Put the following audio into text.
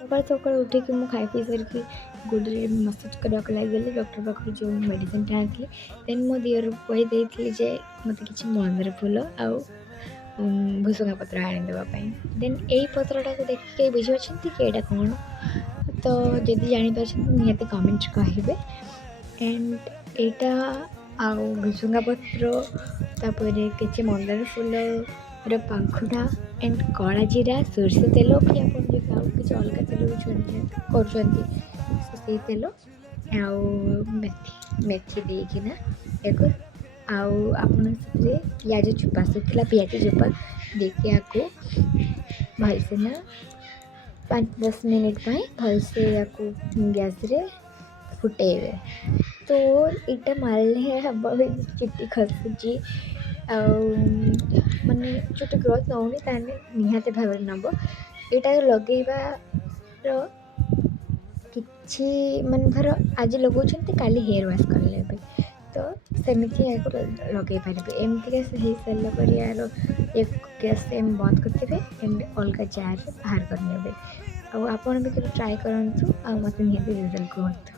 सकाळु सकाळु उठिकी मु खाई P सारिकी गोडरे massage करबाक लागिगली डॉक्टर पाखरु जो मेडिसिन टा आनिଥିଲି देन मो दियर कहि देइथिले जे मते किछि मंदार फूल आउ भुसुंगा पत्र आनि देबा पई देन एई पत्रटा को देखि बुझि अछंती कि एटा कोन तो जदि जानि पाछन नियति कमेंट कहिबे एंड एटा आउ भुसुंगा पत्र तापरे किछि मंदार फूल ର ପାଖୁଡ଼ା एंड କଳା ଜିରା ସୋରିଷ ତେଲ କି ଆପଣ ଯଦି ଆଉ କିଛି ଅଲଗା ତେଲ ୟୁଜ୍ କରୁଛନ୍ତି ସେଇ ତେଲ ଆଉ ମେଥି ଦେଇକିନା ୟାକୁ ଆଉ ଆପଣ ସେଥିରେ ପିଆଜ ଚୋପା ଶୁଖିଲା ପିଆଜ ଚୋପା ଦେଇକି ୟାକୁ ଭଲସେ ନା 5-10 ମିନିଟ୍ ପାଇଁ ଭଲସେ ୟାକୁ ଗ୍ୟାସ୍ରେ ଫୁଟେଇବେ ତ ଏଇଟା ମାରିଲେ ହେବ ଚୁଟି ଖସୁଛି ଆଉ ମାନେ ଚୁଟି ଗ୍ରୋଥ୍ ନେଉନି ତାହେଲେ ନିହାତି ଭାବରେ ନେବ ଏଇଟା ଲଗେଇବାର କିଛି ମାନେ ଧର ଆଜି ଲଗାଉଛନ୍ତି କାଲି ହେୟାର୍ ୱାଶ୍ କରିଲେ ଏବେ ତ ସେମିତି ୟାକୁ ଲଗେଇ ପାରିବେ ଏମିତିକା ହେଇସାରିଲା ପରେ ୟାର ଗ୍ୟାସ୍ ଫ୍ଲେମ୍ ବନ୍ଦ କରିଦେବେ ଏଣ୍ଡ ଅଲଗା ଜାର୍ରେ ବାହାର କରିନେବେ ଆଉ ଆପଣ ବି କେବେ ଟ୍ରାଏ କରନ୍ତୁ ଆଉ ମୋତେ ନିହାତି ରେଜଲ୍ଟ କୁହନ୍ତୁ।